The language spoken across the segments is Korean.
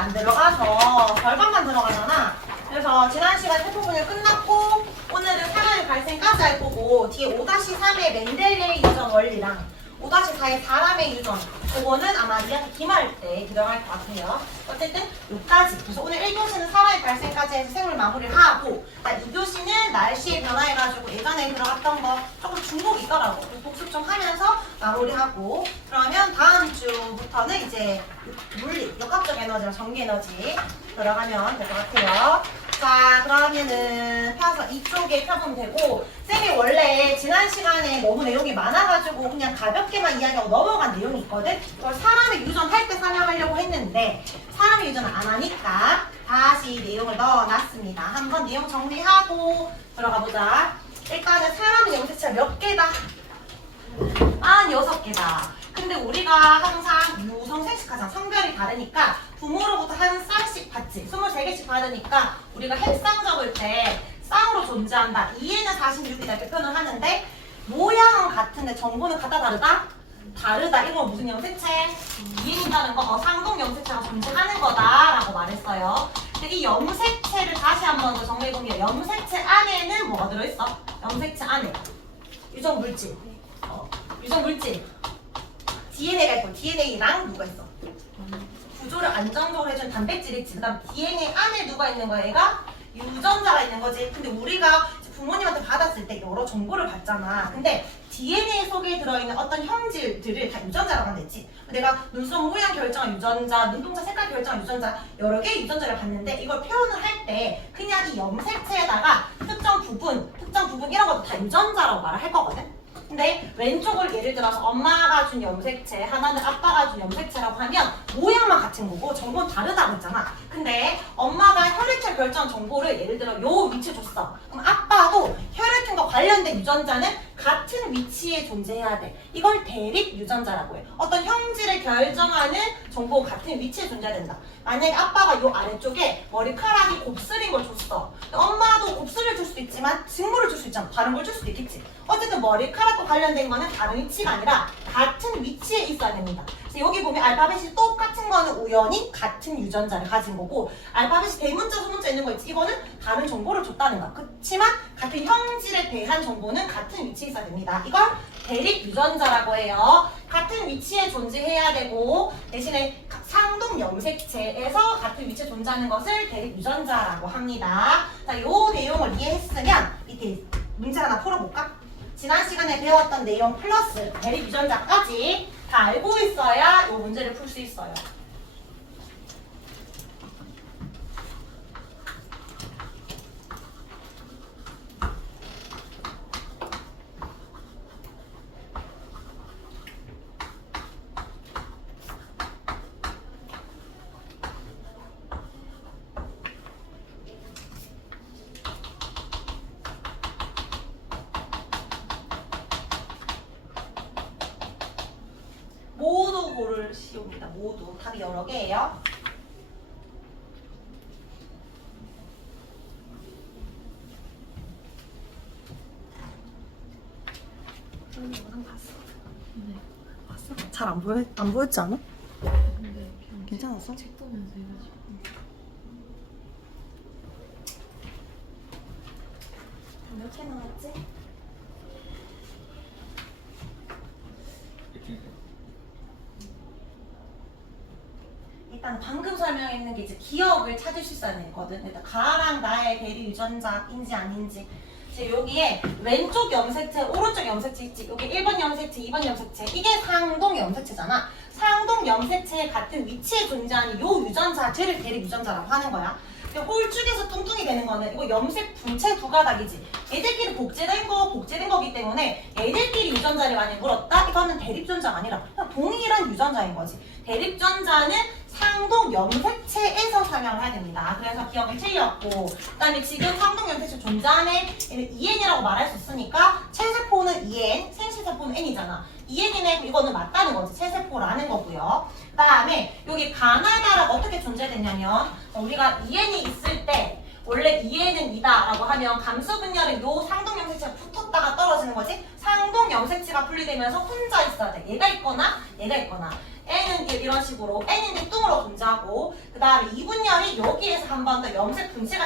안 들어가서 절반만 들어가잖아. 그래서 지난 시간 세포분열 끝났고 오늘은 사람의 발생까지 할 거고 뒤에 5-3의 멘델레의 유전 원리랑 5-4의 사람의 유전 그거는 아마 니한테 기말할 때 들어갈 것 같아요. 어쨌든 여기까지. 그래서 오늘 1교시는 사람의 발생까지 해서 생물 마무리를 하고 2교시는 날씨에 변화해가지고 예전에 들어갔던 거 조금 중복이 있더라고. 복습 좀 하면서 마무리하고 그러면 다음 주부터는 이제 물리, 역학적 에너지랑 전기 에너지 들어가면 될 것 같아요. 자, 그러면은 펴서 이쪽에 펴보면 되고 쌤이 원래 지난 시간에 너무 내용이 많아가지고 그냥 가볍게만 이야기하고 넘어간 내용이 있거든? 이걸 사람의 유전 할 때 설명하려고 했는데 사람의 유전을 안 하니까 다시 내용을 넣어놨습니다. 한번 내용 정리하고 들어가보자. 일단은 사람의 염색체가 몇 개다? 46개다. 근데 우리가 항상 유성생식 하잖아. 성별이 다르니까 부모로부터 한 쌍씩 받지. 23개씩 받으니까 우리가 핵상 적을 때 쌍으로 존재한다. 2에는 46이다 이렇게 표현을 하는데 모양은 같은데 정보는 같다 다르다? 다르다. 이거 무슨 염색체? 2N이라는 거 상동 염색체가 존재하는 거다라고 말했어요. 근데 이 염색체를 다시 한 번 더 정리해보면 염색체 안에는 뭐가 들어있어? 염색체 안에 유전물질 유전물질 DNA가 있고 DNA랑 누가 있어? 구조를 안정적으로 해주는 단백질이 있지. 그 다음 DNA 안에 누가 있는 거야? 얘가 유전자가 있는 거지. 근데 우리가 부모님한테 받았을 때 여러 정보를 받잖아. 근데 DNA 속에 들어있는 어떤 형질들을 다 유전자라고 한댔지. 내가 눈썹 모양 결정한 유전자, 눈동자 색깔 결정한 유전자 여러 개의 유전자를 봤는데 이걸 표현을 할 때 그냥 이 염색체에다가 특정 부분 이런 것도 다 유전자라고 말을 할 거거든. 근데 왼쪽을 예를 들어서 엄마가 준 염색체, 하나는 아빠가 준 염색체라고 하면 모양만 같은 거고 정보는 다르다고 했잖아. 근데 엄마가 혈액형 결정 정보를 예를 들어 요 위치에 줬어. 그럼 아빠도 혈액형과 관련된 유전자는 같은 위치에 존재해야 돼. 이걸 대립 유전자라고 해. 어떤 형질을 결정하는 정보가 같은 위치에 존재해야 된다. 만약에 아빠가 요 아래쪽에 머리카락이 곱슬인 걸 줬어. 엄마도 곱슬을 줄 수도 있지만 직물을 줄 수 있잖아. 다른 걸 줄 수도 있겠지. 어쨌든 머리카락과 관련된 거는 다른 위치가 아니라 같은 위치에 있어야 됩니다. 그래서 여기 보면 알파벳이 똑같은 거는 우연히 같은 유전자를 가진 거고 알파벳이 대문자, 소문자 있는 거 있지. 이거는 다른 정보를 줬다는 거야. 그렇지만 같은 형질에 대한 정보는 같은 위치에 있어야 됩니다. 이걸 대립 유전자라고 해요. 같은 위치에 존재해야 되고 대신에 상동 염색체에서 같은 위치에 존재하는 것을 대립 유전자라고 합니다. 자, 이 내용을 이해했으면 이렇게 문제 하나 풀어볼까? 지난 시간에 배웠던 내용 플러스 대립 유전자까지 다 알고 있어야 이 문제를 풀 수 있어요. 모두 고를 시옵니다. 모두. 답이 여러 개예요. 영상 봤어? 네. 봤어? 잘 안 보였지 않아? 근데 그냥 괜찮았어? 책 보면서 해가지고. 몇 개 나왔지? 일단 방금 설명했는 게 이제 기억을 찾을 수 있어야 되거든. 일단 가랑 나의 대립 유전자인지 아닌지. 이제 여기에 왼쪽 염색체, 오른쪽 염색체 있지. 여기 1번 염색체, 2번 염색체. 이게 상동 염색체잖아. 상동 염색체의 같은 위치에 존재하는 요 유전자들을 대립 유전자라고 하는 거야. 홀쭉에서 뚱뚱이 되는 거는 이거 염색 분체 두 가닥이지. 얘들끼리 복제된 거기 때문에 얘들끼리 유전자를 많이 물었다? 이거는 대립 유전자가 아니라 그냥 동일한 유전자인 거지. 대립 유전자는 상동 염색체에서 설명을 해야 됩니다. 그래서 기억이 틀렸고 그 다음에 지금 상동 염색체 존재하네 얘는 2N이라고 말할 수 있으니까 체세포는 2N, 생시세포는 N이잖아. 2N이네 이거는 맞다는 거지. 체세포라는 거고요. 그 다음에 여기 가나다라가 어떻게 존재됐냐면 우리가 2N이 있을 때 원래 2N은 이다 라고 하면 감수분열은 요 상동 염색체가 붙었다가 떨어지는 거지. 상동 염색체가 분리되면서 혼자 있어야 돼. 얘가 있거나 얘가 있거나 N은 이런 식으로 N인데 뚱으로 존재하고 그 그 다음에 2분열이 여기에서 한 번 더 염색 분체가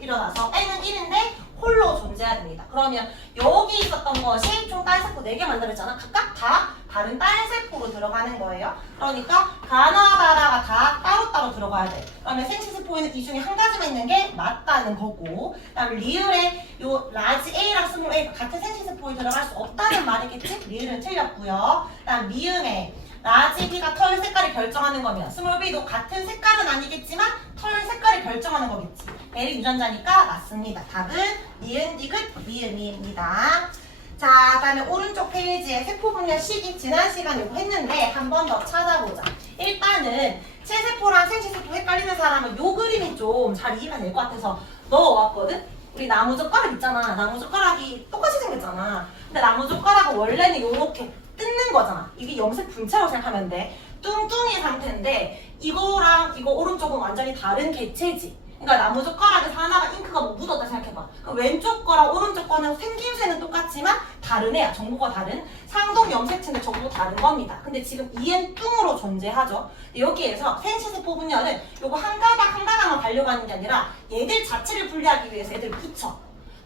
일어나서 N은 1인데 홀로 존재해야 됩니다. 그러면 여기 있었던 것이 총 딸세포 4개 만들었잖아. 각각 다 다른 딸세포로 들어가는 거예요. 그러니까 가나다라가 다 따로따로 들어가야 돼. 그러면 생체세포에는 이 중에 한 가지만 있는 게 맞다는 거고, 그 다음에 리을에 요 라지 A랑 스몰 A가 같은 생체세포에 들어갈 수 없다는 말이겠지? 리을은 틀렸고요. 그 다음 미음에 라지 B가 털 색깔을 결정하는 거면 스몰 B도 같은 색깔은 아니겠지만 털 색깔을 결정하는 거겠지. L이 유전자니까 맞습니다. 답은 니은, 디귿, 미음입니다. 자, 그다음에 오른쪽 페이지에 세포 분열 시기 지난 시간에 이거 했는데 한 번 더 찾아보자. 일단은 체세포랑 생체세포 헷갈리는 사람은 요 그림이 좀 잘 이해가 될 것 같아서 넣어왔거든? 우리 나무젓가락 있잖아. 나무젓가락이 똑같이 생겼잖아. 근데 나무젓가락은 원래는 요렇게 뜯는 거잖아. 이게 염색 분체라고 생각하면 돼. 뚱뚱이 상태인데 이거랑 이거 오른쪽은 완전히 다른 개체지. 그러니까 나무젓가락에서 하나가 잉크가 뭐 묻었다 생각해봐. 그 왼쪽 거랑 오른쪽 거는 생김새는 똑같지만 다른 애야. 정보가 다른. 상동 염색체는 정보 다른 겁니다. 근데 지금 EN 뚱으로 존재하죠. 여기에서 생체세포 분열은 요거 한 가닥 한 가닥만 가려고 게 아니라 얘들 자체를 분리하기 위해서 얘들을 붙여.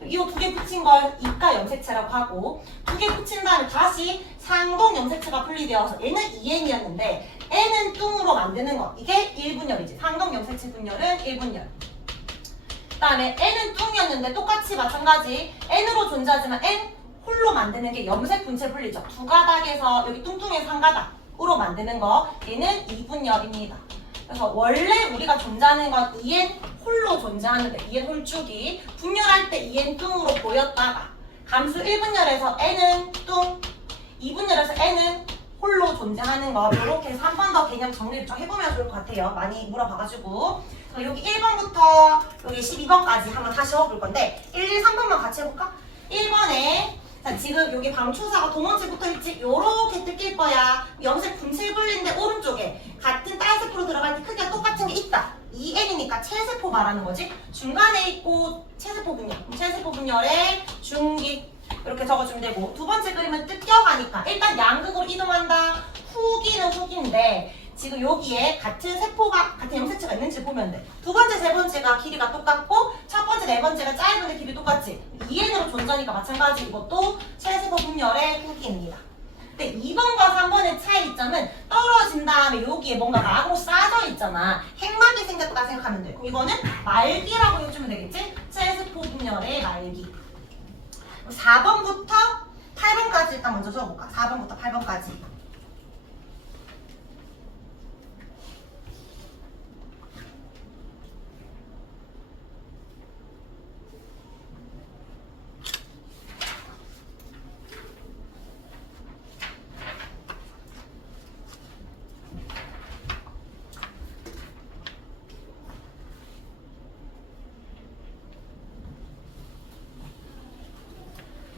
이거 2개 붙인 걸 이가 염색체라고 하고 2개 붙인 다음에 다시 상동 염색체가 분리되어서 얘는 EN이었는데 N은 뚱으로 만드는 거. 이게 1분열이지. 상동 염색체 분열은 1분열. 그 다음에 N은 뚱이었는데 똑같이 마찬가지 N으로 존재하지만 N 홀로 만드는 게 염색 분체 분리죠. 2가닥에서 여기 뚱뚱해서 한 가닥으로 만드는 거. 얘는 2분열입니다. 그래서 원래 우리가 존재하는 건 EN 홀로 존재하는데 EN 홀쭉이 분열할 때 EN 뚱으로 보였다가 감수 1분열에서 N은 뚱, 2분열에서 N은 홀로 존재하는 거. 이렇게 해서 한 번 더 개념 정리를 좀 해보면 좋을 것 같아요. 많이 물어봐가지고. 여기 1번부터 여기 12번까지 한번 다시 해볼 건데 1, 2, 3번만 같이 해볼까? 1번에 자, 지금 여기 방추사가 도문체 붙어있지? 요렇게 뜯길 거야. 염색 분체 분리인데 오른쪽에 같은 딸세포로 들어갈 때 크기가 똑같은 게 있다. 2N이니까 체세포 말하는 거지. 중간에 있고 체세포 분열. 체세포 분열의 중기. 이렇게 적어주면 되고 두 번째 그림은 뜯겨가니까 일단 양극으로 이동한다. 후기는 후기인데 지금 여기에 같은 세포가 같은 염색체가 있는지 보면 돼. 두 번째, 세 번째가 길이가 똑같고 첫 번째, 네 번째가 짧은데 길이 똑같지. 2N으로 존재하니까 마찬가지 이것도 체세포 분열의 후기입니다. 근데 2번과 3번의 차이점은 떨어진 다음에 여기에 뭔가 막으로 쌓여져 있잖아. 핵막이 생겼다 생각하면 돼. 그럼 이거는 말기라고 해주면 되겠지? 체세포 분열의 말기. 4번부터 8번까지 일단 먼저 적어볼까? 4번부터 8번까지.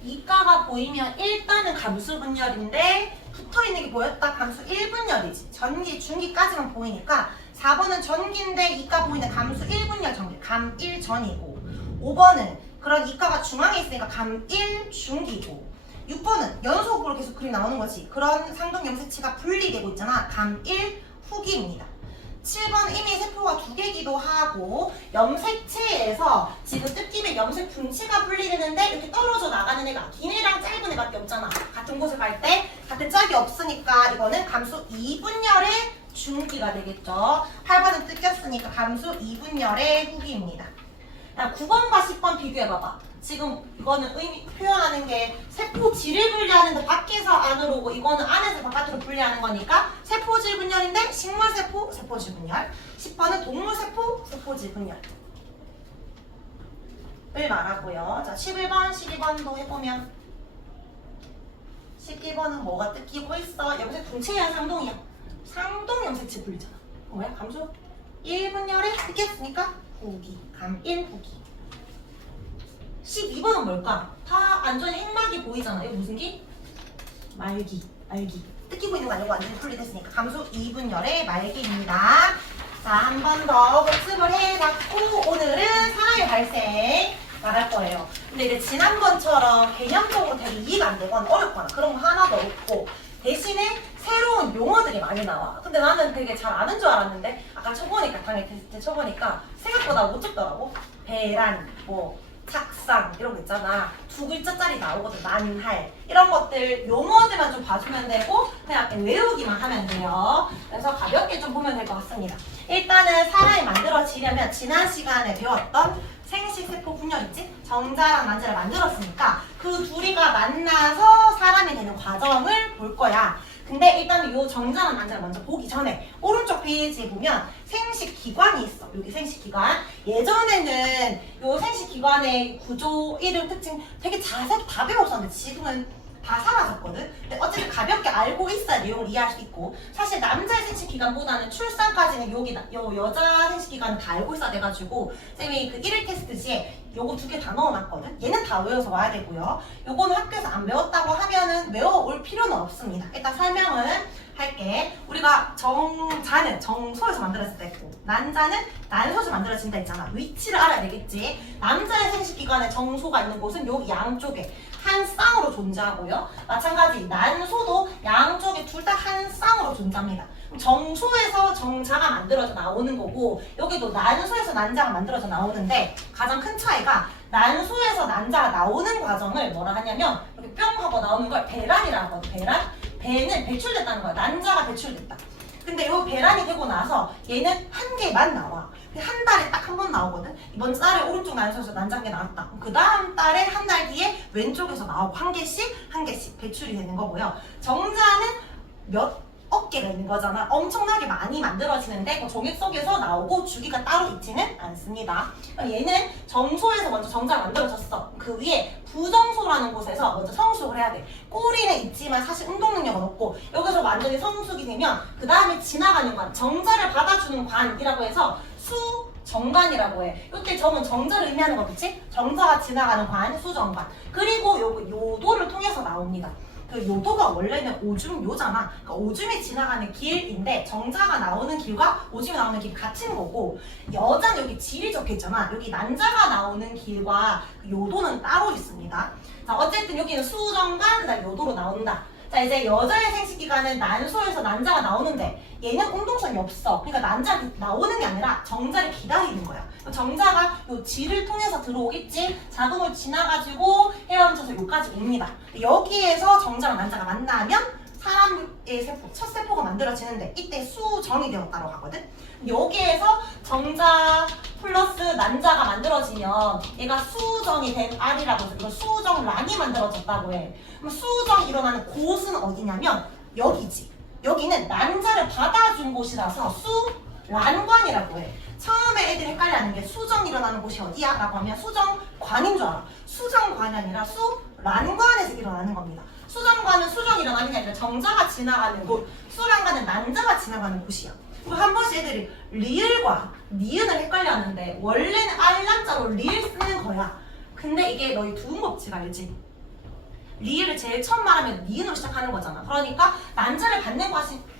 이가가 보이면 일단은 감수 분열인데 붙어있는 게 보였다. 감수 1분열이지. 전기, 중기까지만 보이니까 4번은 전기인데 이가 보이는 감수 1분열 전기. 감 1전이고 5번은 그런 이가가 중앙에 있으니까 감 1중기고 6번은 연속으로 계속 그림 나오는 거지. 그런 상동 염색체가 분리되고 있잖아. 감 1후기입니다. 7번 이미 세포가 2개기도 하고 염색체에서 지금 뜯김에 염색 분체가 분리되는데 이렇게 떨어져 나가는 애가 긴 애랑 짧은 애밖에 없잖아. 같은 곳에 갈 때 같은 짝이 없으니까 이거는 감수 2분열의 중기가 되겠죠. 8번은 뜯겼으니까 감수 2분열의 후기입니다. 9번과 10번 비교해봐봐. 지금 이거는 의미 표현하는 게 세포질을 분리하는데 밖에서 안으로 오고 이거는 안에서 바깥으로 분리하는 거니까 세포질 분열인데 식물세포, 세포질 분열. 10번은 동물세포, 세포질 분열을 말하고요. 자, 11번, 12번도 해보면 11번은 뭐가 뜯기고 있어? 염색 분체야, 상동이야? 상동 염색체 분리잖아. 뭐야? 감수 1분열에 뜯겼으니까 후기, 감 1후기. 12번은 뭘까? 다 완전히 핵막이 보이잖아. 이거 무슨 기? 말기. 뜯기고 있는 거 아니고 완전히 분리됐으니까 감수 2분열의 말기입니다. 자, 한 번 더 복습을 해봤고 오늘은 산화의 발생 말할 거예요. 근데 이제 지난번처럼 개념적으로 되게 이해가 안 되거나 어렵거나 그런 거 하나도 없고 대신에 새로운 용어들이 많이 나와. 근데 나는 되게 잘 아는 줄 알았는데 아까 쳐보니까 당일 테스트 쳐보니까 생각보다 못 적더라고. 배란, 뭐 착상 이런 거 있잖아. 두 글자짜리 나오거든. 난할 이런 것들 용어들만 좀 봐주면 되고 그냥 외우기만 하면 돼요. 그래서 가볍게 좀 보면 될 것 같습니다. 일단은 사람이 만들어지려면 지난 시간에 배웠던 생식세포 분열 있지? 정자랑 난자를 만들었으니까 그 둘이가 만나서 사람이 되는 과정을 볼 거야. 근데 일단 요 정자랑 난자를 먼저 보기 전에 오른쪽 페이지에 보면 생식기관이 있어. 여기 생식기관. 예전에는 요 생식기관의 구조, 이름, 특징 되게 자세히 다 배웠었는데 지금은 다 사라졌거든. 근데 어쨌든 가볍게 알고 있어야 내용을 이해할 수 있고 사실 남자의 생식기관보다는 출산까지는 요 여자 생식기관은 다 알고 있어야 돼가지고 쌤이 그 1일 테스트지에 요거 두 개 다 넣어놨거든. 얘는 다 외워서 와야 되고요. 요거는 학교에서 안 배웠다고 하면은 외워올 필요는 없습니다. 일단 설명은 할게. 우리가 정자는 정소에서 만들어진다 했고 난자는 난소에서 만들어진다 했잖아. 위치를 알아야 되겠지. 남자의 생식기관에 정소가 있는 곳은 여기 양쪽에 한 쌍으로 존재하고요. 마찬가지 난소도 양쪽에 둘 다 한 쌍으로 존재합니다. 정소에서 정자가 만들어져 나오는 거고 여기도 난소에서 난자가 만들어져 나오는데 가장 큰 차이가 난소에서 난자가 나오는 과정을 뭐라 하냐면 이렇게 뿅 하고 나오는 걸 배란이라고 하거든. 배란? 배는 배출됐다는 거야. 난자가 배출됐다. 근데 이 배란이 되고 나서 얘는 한 개만 나와. 한 달에 딱 한 번 나오거든. 이번 달에 오른쪽 난소에서 난장계 나왔다. 그 다음 달에 한 달 뒤에 왼쪽에서 나오고 한 개씩 배출이 되는 거고요. 정자는 몇억 개가 있는 거잖아. 엄청나게 많이 만들어지는데 그 종액 속에서 나오고 주기가 따로 있지는 않습니다. 얘는 정소에서 먼저 정자가 만들어졌어. 그 위에 부정소라는 곳에서 먼저 성숙을 해야 돼. 꼬리는 있지만 사실 운동 능력은 없고 여기서 완전히 성숙이 되면 그 다음에 지나가는 관, 정자를 받아주는 관이라고 해서 수정관이라고 해. 이때 점은 정자를 의미하는 거겠지? 정자가 지나가는 관, 수정관. 그리고 요도를 통해서 나옵니다. 그 요도가 원래는 오줌요잖아. 그러니까 오줌이 지나가는 길인데 정자가 나오는 길과 오줌이 나오는 길이 같은 거고 여자는 여기 질이 적혀있잖아. 여기 난자가 나오는 길과 요도는 따로 있습니다. 자 어쨌든 여기는 수정관 그다음 요도로 나온다. 자 이제 여자의 생식기관은 난소에서 난자가 나오는데 얘는 운동성이 없어. 그러니까 난자가 나오는 게 아니라 정자를 기다리는 거야. 정자가 요 질을 통해서 들어오겠지. 자궁을 지나가지고 헤엄쳐서 여기까지 옵니다. 여기에서 정자랑 난자가 만나면 사람의 세포, 첫 세포가 만들어지는데 이때 수정이 되었다고 하거든. 여기에서 정자 플러스 난자가 만들어지면 얘가 수정이 된 알이라고 해서 이거 수정란이 만들어졌다고 해. 그럼 수정이 일어나는 곳은 어디냐면 여기지. 여기는 난자를 받아준 곳이라서 수란관이라고 해. 처음에 애들이 헷갈려하는 게 수정 일어나는 곳이 어디야? 라고 하면 수정관인 줄 알아. 수정관이 아니라 수란관에서 일어나는 겁니다. 수정관은 수정이 일어나는 게 아니라 정자가 지나가는 곳, 수란관은 난자가 지나가는 곳이야. 그리고 한 번씩 애들이 리을과 니은을 헷갈려하는데 원래는 알란자로 리을 쓰는 거야. 근데 이게 너희 두음법칙 알지? 리을을 제일 처음 말하면 니은으로 시작하는 거잖아. 그러니까 난자를 받는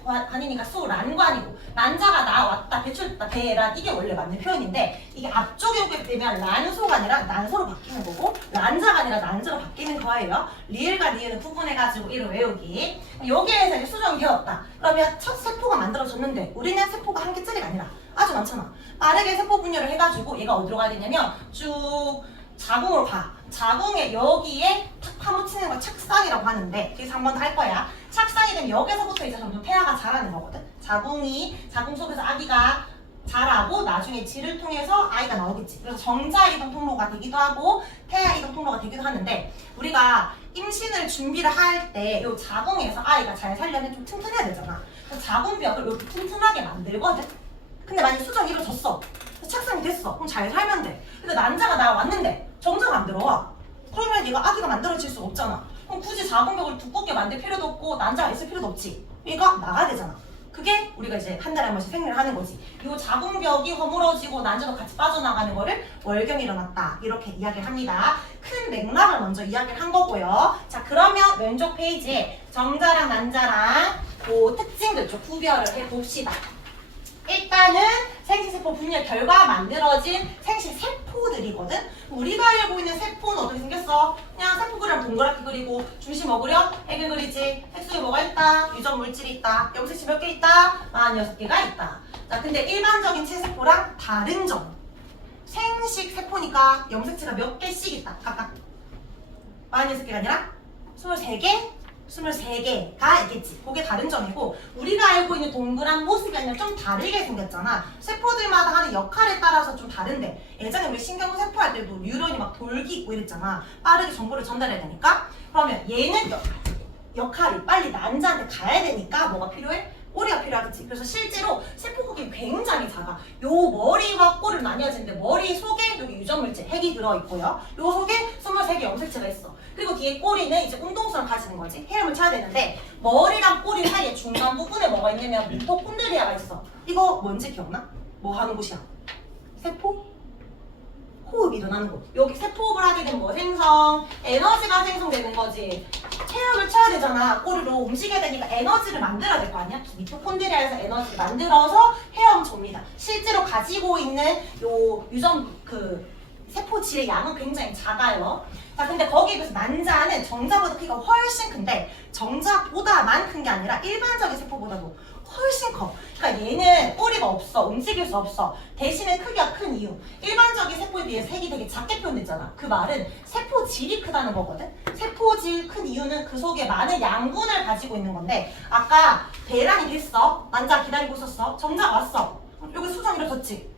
관이니까 수란관이고 난자가 나왔다, 배출됐다, 배란 이게 원래 맞는 표현인데 이게 앞쪽에 오게 되면 란소가 아니라 난소로 바뀌는 거고 난자가 아니라 난자로 바뀌는 거예요. 리을과 니은을 구분해가지고 이를 외우기. 여기에서 이제 수정이 되었다. 그러면 첫 세포가 만들어졌는데 우리는 세포가 한 개짜리가 아니라 아주 많잖아. 빠르게 세포 분열을 해가지고 얘가 어디로 가야 되냐면 쭉 자궁으로 가. 자궁에 여기에 탁 파묻히는 걸 착상이라고 하는데 그래서 한 번 더 할 거야. 착상이 되면 여기서부터 이제 점점 태아가 자라는 거거든. 자궁 속에서 아기가 자라고 나중에 질을 통해서 아이가 나오겠지. 그래서 정자 이동 통로가 되기도 하고 태아 이동 통로가 되기도 하는데 우리가 임신을 준비를 할 때 이 자궁에서 아이가 잘 살려면 좀 튼튼해야 되잖아. 그래서 자궁벽을 이렇게 튼튼하게 만들거든. 근데 만약 수정이 이루어졌어. 착상이 됐어. 그럼 잘 살면 돼. 근데 난자가 나왔는데 정자가 안 들어와. 그러면 얘가 아기가 만들어질 수가 없잖아. 그럼 굳이 자궁벽을 두껍게 만들 필요도 없고 난자가 있을 필요도 없지. 얘가 나가야 되잖아. 그게 우리가 이제 한 달에 한 번씩 생리를 하는 거지. 이 자궁벽이 허물어지고 난자도 같이 빠져나가는 거를 월경이 일어났다. 이렇게 이야기를 합니다. 큰 맥락을 먼저 이야기를 한 거고요. 자 그러면 왼쪽 페이지에 정자랑 난자랑 그 특징들 좀 구별을 해봅시다. 일단은 생식 생식세포 분열 결과 만들어진 생식세포들이거든. 우리가 알고 있는 세포는 어떻게 생겼어? 그냥 세포 그리면 동그랗게 그리고 중심 먹으려 핵을 그리지. 핵 속에 뭐가 있다? 유전 물질이 있다. 염색체 몇 개 있다? 46개가 있다. 자, 근데 일반적인 체세포랑 다른 점. 생식세포니까 염색체가 몇 개씩 있다. 각각 46개가 아니라 23개? 23개가 있겠지. 그게 다른 점이고, 우리가 알고 있는 동그란 모습이 아니라 좀 다르게 생겼잖아. 세포들마다 하는 역할에 따라서 좀 다른데, 예전에 우리 신경세포 할 때도 뉴런이 막 돌기 있고 이랬잖아. 빠르게 정보를 전달해야 되니까. 그러면 얘는 역할이 빨리 난자한테 가야 되니까 뭐가 필요해? 꼬리가 필요하겠지. 그래서 실제로 세포 크기 굉장히 작아. 요 머리와 꼬리를 나뉘어지는데 머리 속에 여기 유전물질 핵이 들어있고요. 요 속에 23개 염색체가 있어. 그리고 뒤에 꼬리는 이제 운동성을 가지는 거지. 헤엄을 쳐야 되는데 머리랑 꼬리 사이에 중간 부분에 뭐가 있냐면 미토콘드리아가 있어. 이거 뭔지 기억나? 뭐 하는 곳이야? 세포? 호흡이 일어나는 곳. 여기 세포흡을 하게 되면 뭐 생성, 에너지가 생성되는 거지. 헤엄을 쳐야 되잖아. 꼬리로 움직여야 되니까 에너지를 만들어야 될 거 아니야? 미토콘드리아에서 에너지를 만들어서 헤엄쳐옵니다. 실제로 가지고 있는 요 유전 세포질의 양은 굉장히 작아요. 자, 근데 거기에 비해서 난자는 정자보다 크기가 훨씬 큰데 정자보다만 큰 게 아니라 일반적인 세포보다도 훨씬 커. 그러니까 얘는 꼬리가 없어. 움직일 수 없어. 대신에 크기가 큰 이유. 일반적인 세포에 비해 색이 되게 작게 표현됐잖아. 그 말은 세포질이 크다는 거거든. 세포질 큰 이유는 그 속에 많은 양분을 가지고 있는 건데, 아까 배란이 됐어. 난자 기다리고 있었어. 정자가 왔어. 여기 수정 이루어졌지.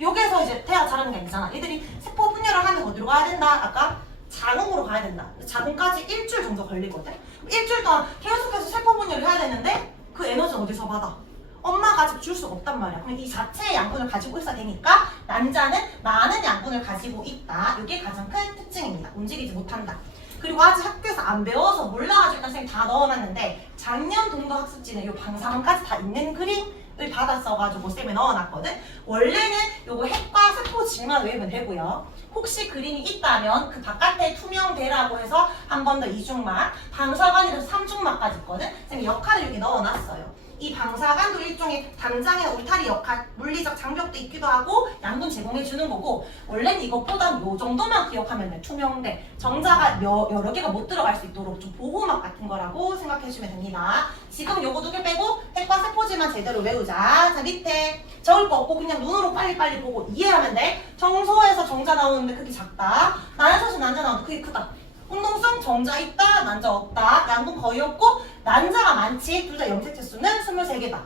여기에서 이제 태아 자라는 게 아니잖아. 얘들이 세포 분열을 하면서 어디로 가야 된다? 아까 자궁으로 가야 된다. 자궁까지 일주일 정도 걸리거든. 일주일 동안 계속해서 세포 분열을 해야 되는데 그 에너지는 어디서 받아? 엄마가 아직 줄 수가 없단 말이야. 그럼 이 자체의 양분을 가지고 있어야 되니까 난자는 많은 양분을 가지고 있다. 이게 가장 큰 특징입니다. 움직이지 못한다. 그리고 아직 학교에서 안 배워서 몰라가지고 일단 선생님 다 넣어놨는데, 작년 동도 학습지는 이 방사선까지 다 있는 그림을 받았어가지고 쌤에 넣어놨거든. 원래는 요거 핵과 세포질만 외우면 되고요. 혹시 그림이 있다면 그 바깥에 투명대라고 해서 한 번 더 2중막, 방사관이라서 3중막까지 있거든. 쌤이 역할을 여기 넣어놨어요. 이 방사관도 일종의 담장이나 울타리 역할, 물리적 장벽도 있기도 하고 양분 제공해 주는 거고, 원래는 이것보다는 요 정도만 기억하면 돼. 투명대, 정자가 여러 개가 못 들어갈 수 있도록 좀 보호막 같은 거라고 생각해 주시면 됩니다. 지금 요거 2개 빼고 핵과 세포질만 제대로 외우자. 자, 밑에 적을 거 없고 그냥 눈으로 빨리빨리 보고 이해하면 돼. 정소에서 정자 나오는데 크기 작다. 난소에서 난자 나오는데 크기 크다. 운동성 정자 있다, 난자 없다. 양분 거의 없고 난자가 많지. 둘 다 염색체 수는 23개다.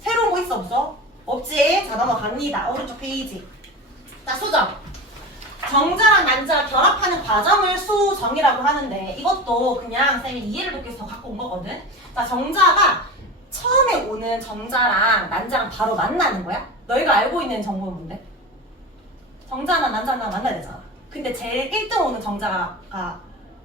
새로운 거 있어 없어? 없지. 자, 넘어갑니다. 오른쪽 페이지. 자, 수정. 정자랑 난자가 결합하는 과정을 수정이라고 하는데, 이것도 그냥 쌤이 이해를 돕기 위해서 갖고 온 거거든. 자, 정자가 처음에 오는 정자랑 난자랑 바로 만나는 거야. 너희가 알고 있는 정보는 뭔데? 정자나 난자나 만나야 되잖아. 근데 제일 1등 오는 정자가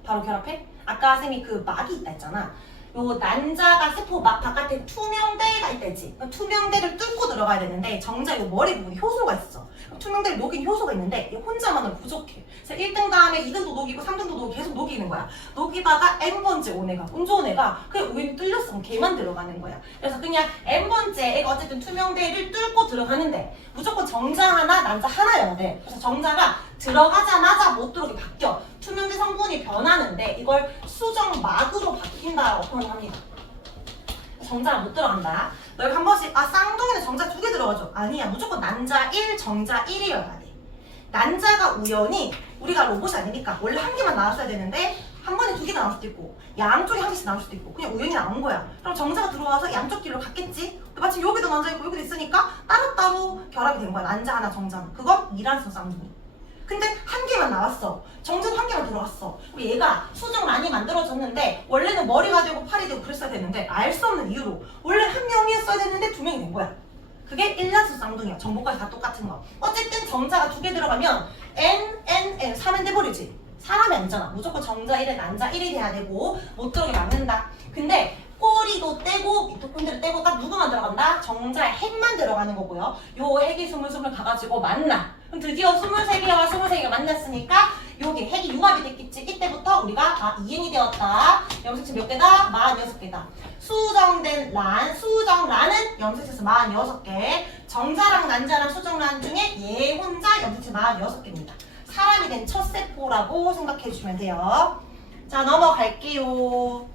바로 결합해? 아까 쌤이 그 막이 있다 했잖아. 요 난자가 세포 막 바깥에 투명대가 있다지. 투명대를 뚫고 들어가야 되는데 정자 요 머리 부분에 효소가 있어. 투명대를 녹인 효소가 있는데 혼자만은 부족해. 그래서 1등 다음에 2등도 녹이고 3등도 녹이고 계속 녹이는 거야. 녹이다가 N번째 온 애가, 운 좋은 애가 그냥 우연히 뚫렸으면 걔만 들어가는 거야. 그래서 그냥 N번째 애가 어쨌든 투명대를 뚫고 들어가는데 무조건 정자 하나, 난자 하나여야 돼. 그래서 정자가 들어가자마자 못 들어오게 바뀌어. 투명대 성분이 변하는데 이걸 수정막으로 바뀐다라고 표현합니다. 정자가 못 들어간다. 너희 한 번씩 쌍둥이는 정자 2개 들어가죠? 아니야. 무조건 난자 1, 정자 1이어야 돼. 난자가 우연히, 우리가 로봇이 아니니까 원래 한 개만 나왔어야 되는데 한 번에 2개가 나올 수도 있고 양쪽에 한 개씩 나올 수도 있고 그냥 우연히 나온 거야. 그럼 정자가 들어와서 양쪽 길로 갔겠지? 마침 여기도 난자 있고 여기도 있으니까 따로따로 결합이 된 거야. 난자 하나, 정자 하나. 그건 이란성 쌍둥이. 근데 한 개만 나왔어. 정자는 한 개만 들어갔어. 그럼 얘가 수정 많이 만들어졌는데 원래는 머리가 되고 팔이 되고 그랬어야 되는데 알 수 없는 이유로 원래 한 명이었어야 됐는데 2명이 된 거야. 그게 일란성 쌍둥이야. 정보까지 다 똑같은 거. 어쨌든 정자가 2개 들어가면 N 3은 돼버리지. 사람이 아니잖아. 무조건 정자 1에 난자 1이 돼야 되고 못 들어오게 막는다. 근데 꼬리도 떼고 미토콘드리아를 떼고 딱 누구만 들어간다? 정자의 핵만 들어가는 거고요. 요 핵이 스물스물 가가지고 만나. 그럼 드디어 23개와 23개가 만났으니까 여기 핵이 융합이 됐겠지. 이때부터 우리가 2n이 되었다. 염색체 몇 개다? 46개다. 수정된 란, 수정란은 염색체수 46개. 정자랑 난자랑 수정란 중에 얘 혼자 염색체 46개입니다. 사람이 된 첫 세포라고 생각해 주시면 돼요. 자, 넘어갈게요.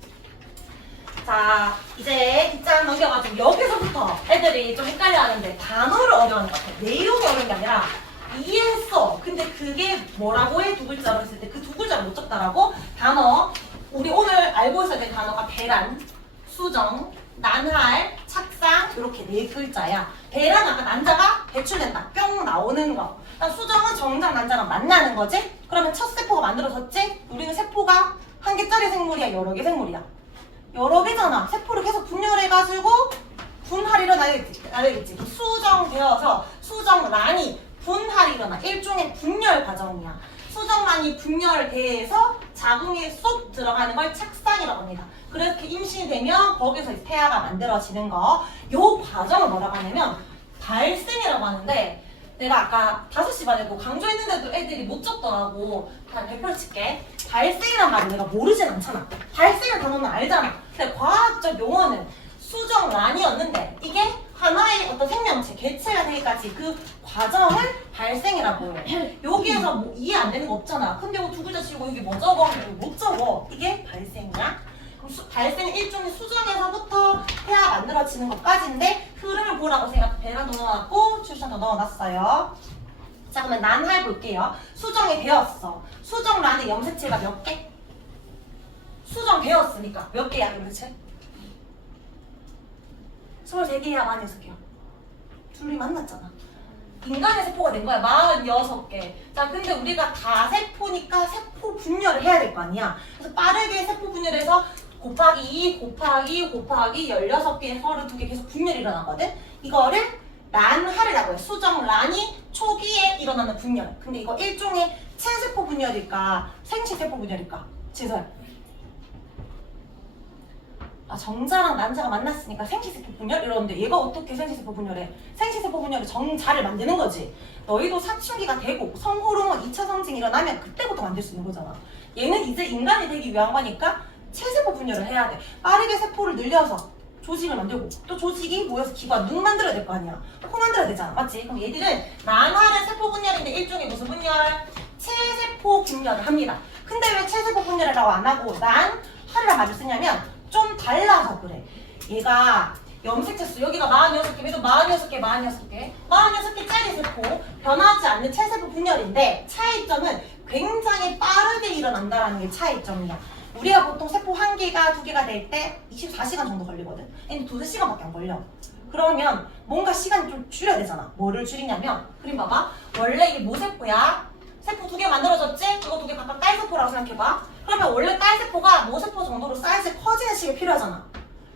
자, 이제 뒷장 넘겨가지고 여기서부터 애들이 좀 헷갈려 하는데 단어를 어려워하는 것 같아요. 내용이 어려운 게 아니라 이해했어. 근데 그게 뭐라고 해? 두 글자로 했을 때 그 두 글자를 못 적다라고? 단어. 우리 오늘 알고 있어야 될 단어가 배란, 수정, 난할, 착상 이렇게 네 글자야. 배란 아까 난자가 배출된다. 뿅 나오는 거. 수정은 정장 난자랑 만나는 거지? 그러면 첫 세포가 만들어졌지? 우리는 세포가 한 개짜리 생물이야? 여러 개 생물이야? 여러 개잖아. 세포를 계속 분열해가지고 분할이 일어나겠지. 수정되어서 수정란이 분할이 일어나. 일종의 분열 과정이야. 수정란이 분열돼서 자궁에 쏙 들어가는 걸 착상이라고 합니다. 그렇게 임신이 되면 거기서 이제 태아가 만들어지는 거. 요 과정을 뭐라고 하냐면 발생이라고 하는데 내가 아까 5시 반에 강조했는데도 애들이 못 적더라고. 한 100% 칠게. 발생이란 말을 내가 모르진 않잖아. 발생을 단어는 알잖아. 근데 과학적 용어는 수정란이었는데 이게 하나의 어떤 생명체, 개체가 되기까지 그 과정을 발생이라고 해. 여기에서 뭐 이해 안 되는 거 없잖아. 근데 이거 두 글자 치고 여기 뭐 적어? 못 적어. 이게 발생이야. 그럼 발생은 일종의 수정에서부터 태아 만들어지는 것까지인데 흐름을 보라고 제가 배란도 넣어놨고 출산도 넣어놨어요. 자, 그러면 난할 볼게요. 수정이 되었어. 수정란의 염색체가 몇 개? 수정되었으니까 몇 개야 염색체? 23개야 46개야. 둘이 만났잖아. 인간의 세포가 된 거야. 46개. 자, 근데 우리가 다 세포니까 세포 분열을 해야 될 거 아니야. 그래서 빠르게 세포 분열해서 곱하기 2, 곱하기 16개, 32개 계속 분열이 일어나거든? 이거를 난할이라고 해. 수정란이 초기에 일어나는 분열. 근데 이거 일종의 체세포 분열일까? 생식세포 분열일까? 지설. 정자랑 난자가 만났으니까 생식세포 분열? 이러는데 얘가 어떻게 생식세포 분열해? 생식세포 분열이 정자를 만드는 거지. 너희도 사춘기가 되고 성호르몬 2차 성징이 일어나면 그때부터 만들 수 있는 거잖아. 얘는 이제 인간이 되기 위한 거니까 체세포 분열을 해야 돼. 빠르게 세포를 늘려서 조직을 만들고 또 조직이 모여서 기관, 눈 만들어야 될 거 아니야. 코 만들어야 되잖아. 맞지? 그럼 얘들은 난할은 세포 분열인데 일종의 무슨 분열? 체세포 분열을 합니다. 근데 왜 체세포 분열이라고 안 하고 난할이라고 말을 쓰냐면 좀 달라서 그래. 얘가 염색체수 여기가 46개, 얘도 46개, 46개짜리 세포 변하지 않는 체세포 분열인데 차이점은 굉장히 빠르게 일어난다는 게 차이점이야. 우리가 보통 세포 1개가 2개가 될 때 24시간 정도 걸리거든. 근데 2-3시간밖에 안 걸려. 그러면 뭔가 시간이 좀 줄여야 되잖아. 뭐를 줄이냐면 그림 봐봐. 원래 이게 모세포야. 세포 2개 만들어졌지? 그거 2개 각각 딸세포라고 생각해봐. 그러면 원래 딸세포가 모세포 정도로 사이즈 커지는 시기가 필요하잖아.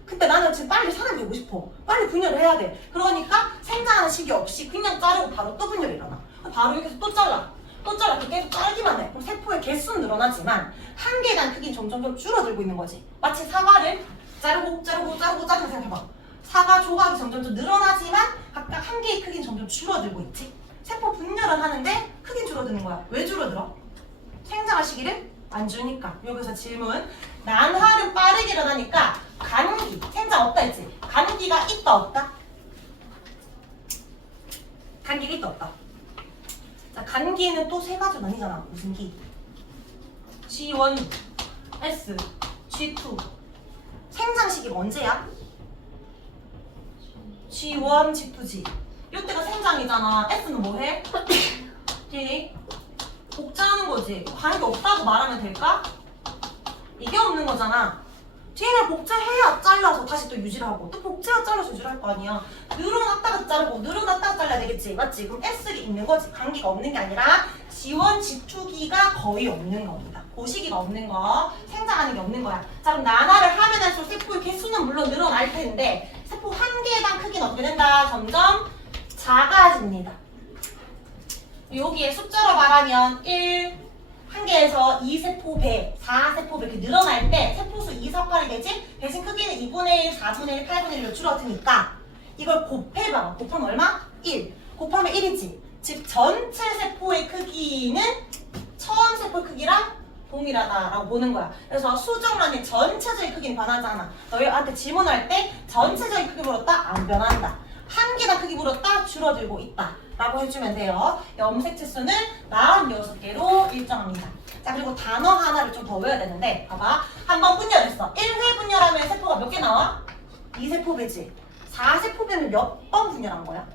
근데 나는 지금 빨리 사람이 되고 싶어. 빨리 분열을 해야 돼. 그러니까 생장하는 시기 없이 그냥 자르고 바로 또 분열이 일어나. 바로 이렇게 해서 또 잘라. 이렇게 계속 자르기만 해. 그럼 세포의 개수는 늘어나지만 한계단 크기는 점점 줄어들고 있는 거지. 마치 사과를 자르고 생각해봐. 사과 조각이 점점 늘어나지만 각각 한 개의 크기는 점점 줄어들고 있지. 세포 분열을 하는데 크긴 줄어드는 거야. 왜 줄어들어? 생장할 시기를 안 주니까. 여기서 질문. 난할은 빠르게 일어나니까 간기, 생장 없다 했지? 간기가 있다 없다? 간기가 있다 없다? 자, 간기는 또 3가지로 나뉘잖아. 무슨 기? G1, S, G2. 생장 시기가 언제야? G1, G2, G. 이때가 생장이잖아. S는 뭐해? D. 복제하는 거지. 간이 없다고 말하면 될까? 이게 없는 거잖아. 뒤에는 복제해야 잘라서 다시 또 유지를 하고 또 복제해야 잘라서 유지를 할 거 아니야. 늘어났다가 자르고 늘어났다가 잘라야 되겠지. 맞지? 그럼 S가 있는 거지. 간기가 없는 게 아니라 G1, G2기가 거의 없는 겁니다. 고시기가 없는 거, 생장하는 게 없는 거야. 자, 그럼 난화를 하면 할수록 세포의 개수는 물론 늘어날 텐데 세포 한 개당 크기는 어떻게 된다? 점점 작아집니다. 여기에 숫자로 말하면 1, 한 개에서 2세포 배, 4세포 배 이렇게 늘어날 때 세포수 2, 4, 8이 되지? 대신 크기는 2분의 1, 4분의 1, 8분의 1로 줄어드니까 이걸 곱해봐. 곱하면 얼마? 1. 곱하면 1이지. 즉 전체 세포의 크기는 처음 세포의 크기랑 동일하다라고 보는 거야. 그래서 수정란의 전체적인 크기는 변하잖아. 너희한테 질문할 때 전체적인 크기 물었다? 안 변한다. 한 개당 크기 물었다? 줄어들고 있다. 라고 해주면 돼요. 염색 치수는 46개로 일정합니다. 자, 그리고 단어 하나를 좀 더 외워야 되는데 봐봐. 한번 분열했어. 1회 분열하면 세포가 몇 개 나와? 2세포배지. 4세포배는 몇 번 분열한 거야?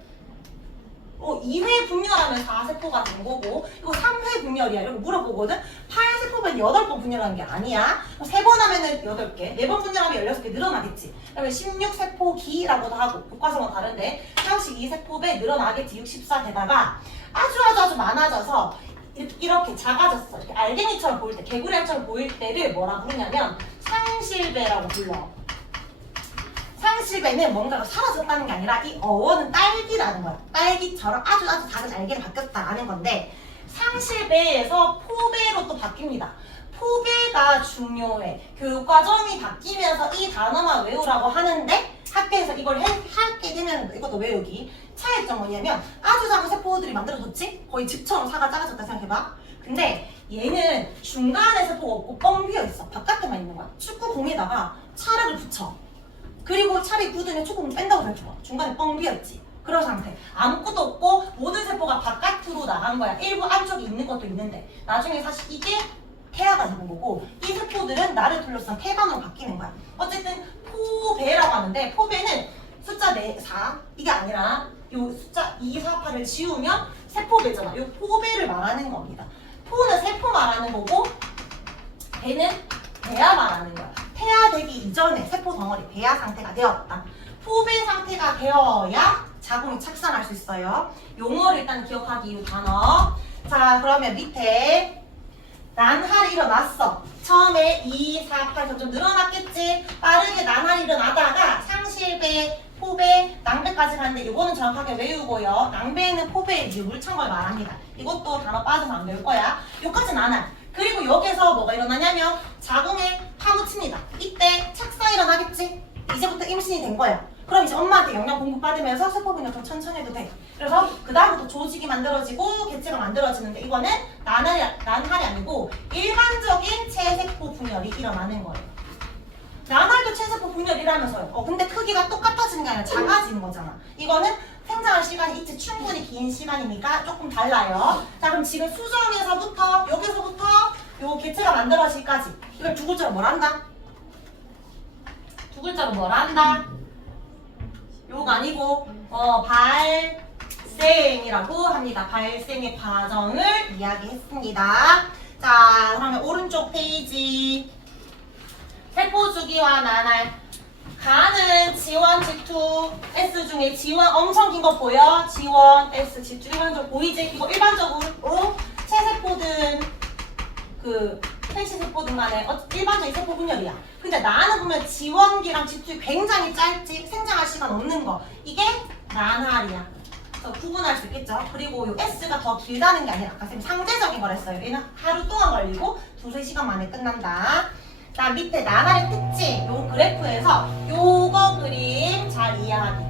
2회 분열하면 4세포가 된 거고, 이거 3회 분열이야. 이렇게 물어보거든? 8세포면 8번 분열한 게 아니야. 3번 하면은 8개, 4번 분열하면 16개 늘어나겠지. 그러면 16세포기라고도 하고, 교과서는 다른데, 32세포배 늘어나겠지. 64 되다가 아주 많아져서 이렇게 작아졌어. 이렇게 알갱이처럼 보일 때, 개구리알처럼 보일 때를 뭐라 부르냐면 상실배라고 불러. 상실배는 뭔가가 사라졌다는 게 아니라 이 어원은 딸기라는 거야. 딸기처럼 아주 작은 알갱이로 바뀌었다라는 건데 상실배에서 포배로 또 바뀝니다. 포배가 중요해. 교육과정이 바뀌면서 이 단어만 외우라고 하는데 학교에서 이걸 하게 되면 이것도 외우기. 차이점 뭐냐면 아주 작은 세포들이 만들어졌지? 거의 집처럼 사가 작아졌다 생각해봐. 근데 얘는 중간에 세포가 없고 뻥 비어있어. 바깥에만 있는 거야. 축구공에다가 차를 붙여. 그리고 차를 굳으면 축구공 뺀다고 생각해봐. 중간에 뻥 비었지. 그런 상태. 아무것도 없고 모든 세포가 바깥으로 나간 거야. 일부 안쪽에 있는 것도 있는데 나중에 사실 이게 태아가 되는 거고 이 세포들은 나를 둘러싼 태반으로 바뀌는 거야. 어쨌든 포배라고 하는데 포배는 숫자 4 이게 아니라 요 숫자 2, 4, 8을 지우면 세포배잖아. 요 포배를 말하는 겁니다. 포는 세포 말하는 거고 배는 배아 말하는 거야. 태아되기 이전에 세포 덩어리 배아 상태가 되었다. 포배 상태가 되어야 자궁이 착산할 수 있어요. 용어를 일단 기억하기 이 단어. 자, 그러면 밑에 난할이 일어났어. 처음에 2, 4, 8 점점 늘어났겠지. 빠르게 난할이 일어나다가 상실배, 포배, 낭배까지 가는데 이거는 정확하게 외우고요. 낭배는 포배의 물찬 걸 말합니다. 이것도 단어 빠져서 안 배울 거야. 여기까지 난할. 그리고 여기서 뭐가 일어나냐면 자궁에 파묻힙니다. 이때 착상이 일어나겠지? 이제부터 임신이 된 거야. 그럼 이제 엄마한테 영양 공급받으면서 세포 분열 좀 천천히 해도 돼. 그래서 그 다음부터 조직이 만들어지고 개체가 만들어지는데 이거는 난할이 아니고 일반적인 체세포 분열이 일어나는 거예요. 난할도 체세포 분열이라면서요. 근데 크기가 똑같아지는 게 아니라 작아지는 거잖아. 이거는 생장할 시간이 이제 충분히 긴 시간이니까 조금 달라요. 자, 그럼 지금 수정에서부터 여기서부터 요 개체가 만들어지기까지 이걸 두 글자로 뭐라 한다? 두 글자로 뭐라 한다? 요거 아니고 발생이라고 합니다. 발생의 과정을 이야기했습니다. 자, 그러면 오른쪽 페이지 세포 주기와 난할. 가는 G1, G2, S 중에 G1 엄청 긴 거 보여? G1, S, G2 일반적으로 보이지? 이거 일반적으로 체세포든 폐시세포든 간에 일반적인 세포 분열이야. 근데 나는 보면 G1기랑 G2 굉장히 짧지? 생장할 시간 없는 거. 이게 난할이야. 그래서 구분할 수 있겠죠? 그리고 요 S가 더 길다는 게 아니라 아까 쌤 상대적인 거랬어요. 얘는 하루 동안 걸리고 2-3시간 만에 끝난다. 자, 밑에 난할의 특징, 요 그래프에서 요거 그림 잘 이해하기.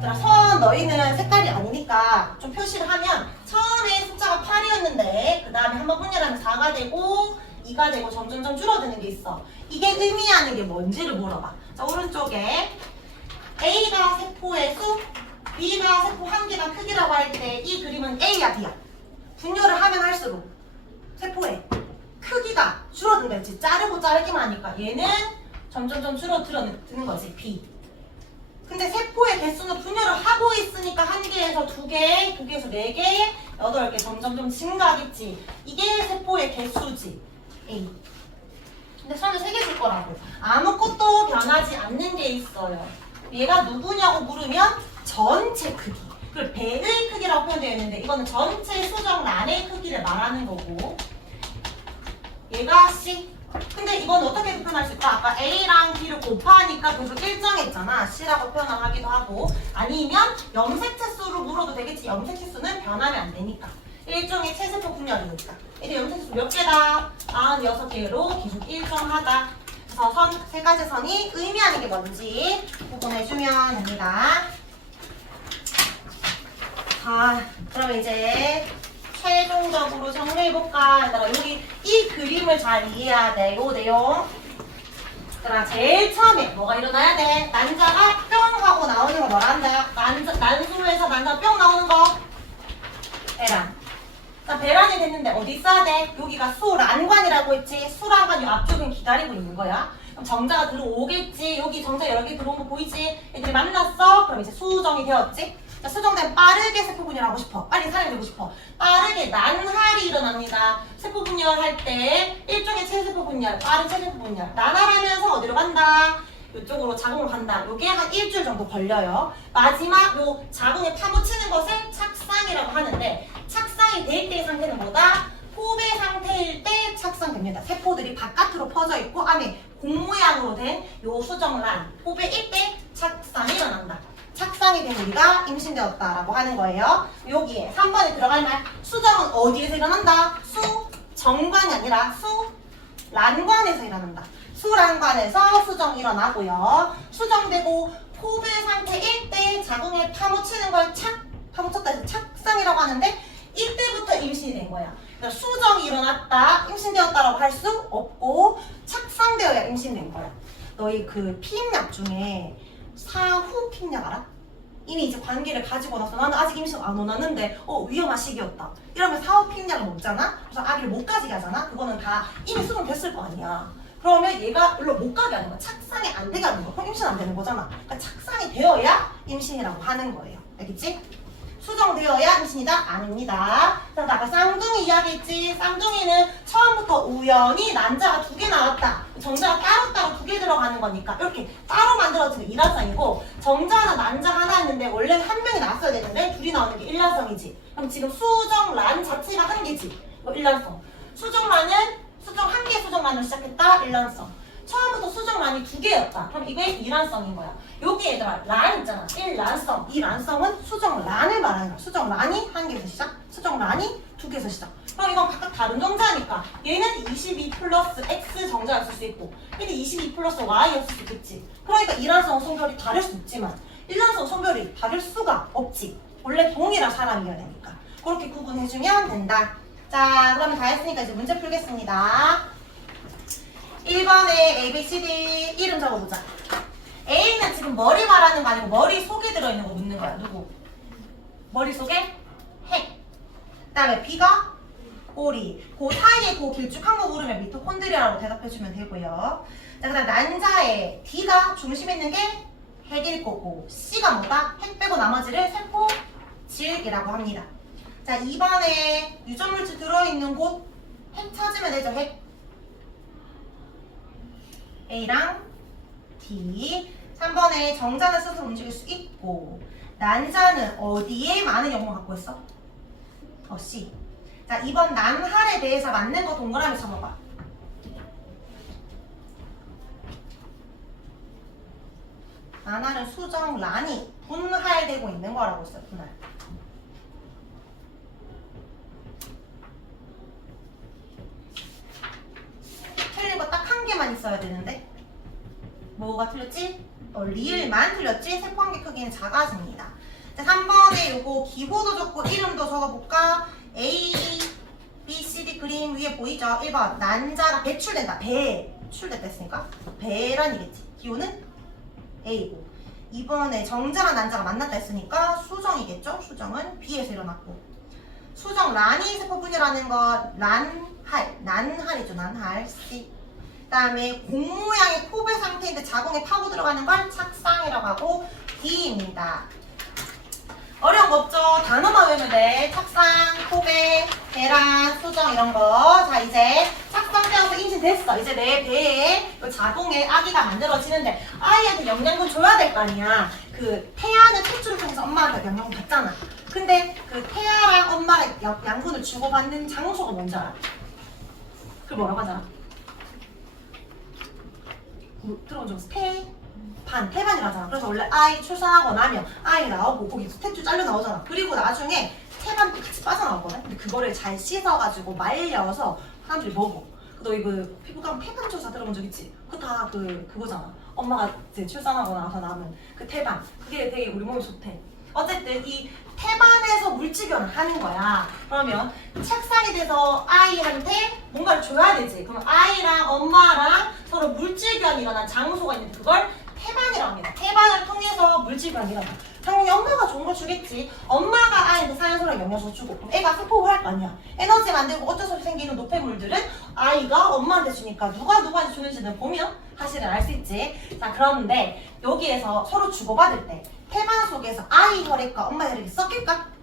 자, 너희는 색깔이 아니니까 좀 표시를 하면 처음에 숫자가 8이었는데 그 다음에 한번 분열하면 4가 되고 2가 되고 점점점 줄어드는 게 있어. 이게 의미하는 게 뭔지를 물어봐. 자, 오른쪽에 A가 세포의 수, B가 세포 한 개가 크기라고 할 때 이 그림은 A야, B야. 분열을 하면 할수록 세포의 크기가 줄어든다 했지. 자르고 자르기만 하니까 얘는 점점점 줄어드는 거지. B. 근데 세포의 개수는 분열을 하고 있으니까 1개에서 2개, 2개에서 4개, 8개 점점점 증가하겠지. 이게 세포의 개수지. A. 근데 선을 3개 줄 거라고. 아무것도 변하지 않는 게 있어요. 얘가 누구냐고 물으면 전체 크기. 그리고 배의 크기라고 표현되어 있는데 이거는 전체 수정란의 크기를 말하는 거고 얘가 C. 근데 이건 어떻게 표현할 수 있다? 아까 A랑 B를 곱하니까 계속 일정했잖아. C라고 표현을 하기도 하고 아니면 염색체 수로 물어도 되겠지. 염색체 수는 변하면 안 되니까. 일종의 체세포 분열이니까. 이제 염색체 수 몇 개다? 96개로 계속 일정하다. 그래서 선, 3가지 선이 의미하는 게 뭔지 구분해주면 됩니다. 자, 그럼 이제 최종적으로 정리해볼까? 얘들아, 여기 이 그림을 잘 이해해야 돼. 요 내용. 그럼 제일 처음에 뭐가 일어나야 돼? 난자가 뿅 하고 나오는 거 뭐라 한다? 난수에서 난자가 뿅 나오는 거. 배란. 자, 배란이 됐는데 어디 있어야 돼? 여기가 수란관이라고 했지. 수란관 이 앞쪽은 기다리고 있는 거야. 그럼 정자가 들어오겠지. 여기 정자 여러 개 들어온 거 보이지? 애들이 만났어. 그럼 이제 수정이 되었지. 자, 수정되면 빠르게 세포 분열하고 싶어. 빨리 사용되고 싶어. 빠르게 난할이 일어납니다. 세포 분열할 때 일종의 체세포 분열, 빠른 체세포 분열. 난할하면서 어디로 간다? 이쪽으로 자궁으로 간다. 요게 한 일주일 정도 걸려요. 마지막 요 자궁에 파묻히는 것을 착상이라고 하는데 착상이 될 때의 상태는 뭐다? 포배 상태일 때 착상됩니다. 세포들이 바깥으로 퍼져 있고 안에 공 모양으로 된 요 수정란 포배일 때 착상이 일어난다. 착상이 된 우리가 임신되었다라고 하는 거예요. 여기에 3번에 들어갈 말 수정은 어디에서 일어난다? 수정관이 아니라 수란관에서 일어난다. 수란관에서 수정이 일어나고요. 수정되고 포배 상태일 때 자궁에 파묻히는 걸 파묻혔다 해서 착상이라고 하는데 이때부터 임신이 된 거야. 그러니까 수정이 일어났다, 임신되었다라고 할 수 없고 착상되어야 임신된 거야. 너희 그 피임약 중에 사후 피임약 알아? 이미 이제 관계를 가지고 나서 나는 아직 임신 안 원하는데 위험한 시기였다. 이러면 사후 피임약을 먹잖아? 그래서 아기를 못 가지게 하잖아? 그거는 다 이미 수정됐을 거 아니야. 그러면 얘가 일로 못 가게 하는 거야. 착상이 안 되게 하는 거야. 그럼 임신 안 되는 거잖아. 그러니까 착상이 되어야 임신이라고 하는 거예요. 알겠지? 수정되어야 임신이다? 아닙니다. 자, 아까 쌍둥이 이야기했지? 쌍둥이는 처음부터 우연히 난자가 2개 나왔다. 정자가 따로따로 2개 들어가는 거니까 이렇게 따로 만들어지는 일란성이고 정자 하나, 난자 하나 있는데 원래는 한 명이 나왔어야 되는데 둘이 나오는 게 일란성이지. 그럼 지금 수정란 자체가 한 개지. 일란성. 수정란은 수정 한 개 수정란으로 시작했다. 일란성. 처음부터 수정란이 2개였다. 그럼 이게 이란성인 거야. 여기 얘들아 란 있잖아. 1란성. 이 란성은 수정란을 말하는 거야. 수정란이 한 개에서 시작. 수정란이 2개에서 시작. 그럼 이건 각각 다른 정자니까 얘는 22 플러스 X 정자였을 수 있고 얘는 22 플러스 Y였을 수 있겠지. 그러니까 이란성 성별이 다를 수 있지만 일란성 성별이 다를 수가 없지. 원래 동일한 사람이어야 되니까. 그렇게 구분해주면 된다. 자, 그러면 다 했으니까 이제 문제 풀겠습니다. 1번에 A, B, C, D 이름 적어보자. A는 지금 머리 말하는 거 아니고 머리 속에 들어있는 거 묻는 거야. 누구? 머릿속에 핵. 그 다음에 B가 꼬리. 그 사이에 그 길쭉한 거 물으면 미토콘드리아라고 대답해주면 되고요. 자, 그 다음 난자에 D가 중심에 있는 게 핵일 거고 C가 뭐다? 핵 빼고 나머지를 세포질이라고 합니다. 자, 2번에 유전물질 들어있는 곳 핵 찾으면 되죠. 핵. A랑 D. 3번에 정자는 스스로 움직일 수 있고 난자는 어디에 많은 영역을 갖고 있어? C. 자, 2번 난할에 대해서 맞는 거 동그라미 쳐봐봐. 난할은 수정란이 분할되고 있는 거라고 했어요. 분할. 틀린 거 딱 한 개만 있어야 되는데 뭐가 틀렸지? 리을만 틀렸지? 세포 한 개 크기는 작아집니다. 자, 3번에 요거 기호도 적고 이름도 적어볼까? A, B, C, D 그림 위에 보이죠? 1번 난자가 배출된다. 배출됐다 했으니까 배란이겠지. 기호는 A고 2번에 정자랑 난자가 만났다 했으니까 수정이겠죠? 수정은 B에서 일어났고 수정란이 세포 분열하는 거 난할이죠. 난할 C. 그 다음에 공 모양의 포배 상태인데 자궁에 파고 들어가는 걸 착상이라고 하고 D입니다. 어려운 거 없죠? 단어만 외우면 돼. 착상, 포배, 배란, 수정 이런 거. 자, 이제 착상되어서 임신됐어. 이제 내 배에 자궁에 아기가 만들어지는데 아이한테 영양분 줘야 될 거 아니야. 그 태아는 탯줄을 통해서 엄마한테 영양분 받잖아. 근데 그 태아랑 엄마가 양분을 주고받는 장소가 뭔지 알아? 그걸 뭐라고 하잖아? 들어본 적 있어? 태반이라고 하잖아. 그래서 원래 아이 출산하고 나면 아이 나오고 거기 탯줄 잘려 나오잖아. 그리고 나중에 태반도 같이 빠져나오거든. 근데 그거를 잘 씻어가지고 말려서 사람들이 먹어. 너 이거 피부과 태반 조사 들어본 적 있지? 그거 다 그거잖아. 엄마가 이제 출산하고 나서 남은 그 태반. 그게 되게 우리 몸에 좋대. 어쨌든 이 태반에서 물질 물질교환을 하는 거야. 그러면 책상에 대해서 아이한테 뭔가를 줘야 되지. 그럼 아이랑 엄마랑 서로 물질교환이 일어난 장소가 있는데 그걸 태반이라고 합니다. 태반을 통해서 물질교환이 일어나. 당연히 엄마가 좋은 걸 주겠지. 엄마가 아이한테 산소랑 영양소 주고 그럼 애가 세포를 할 거 아니야. 에너지 만들고 어쩔 수 없이 생기는 노폐물들은 아이가 엄마한테 주니까 누가 누구한테 주는지는 보면 사실은 알 수 있지. 자, 그런데 여기에서 서로 주고받을 때 태반 속에서 아이 혈액과 엄마 혈액이 섞일까?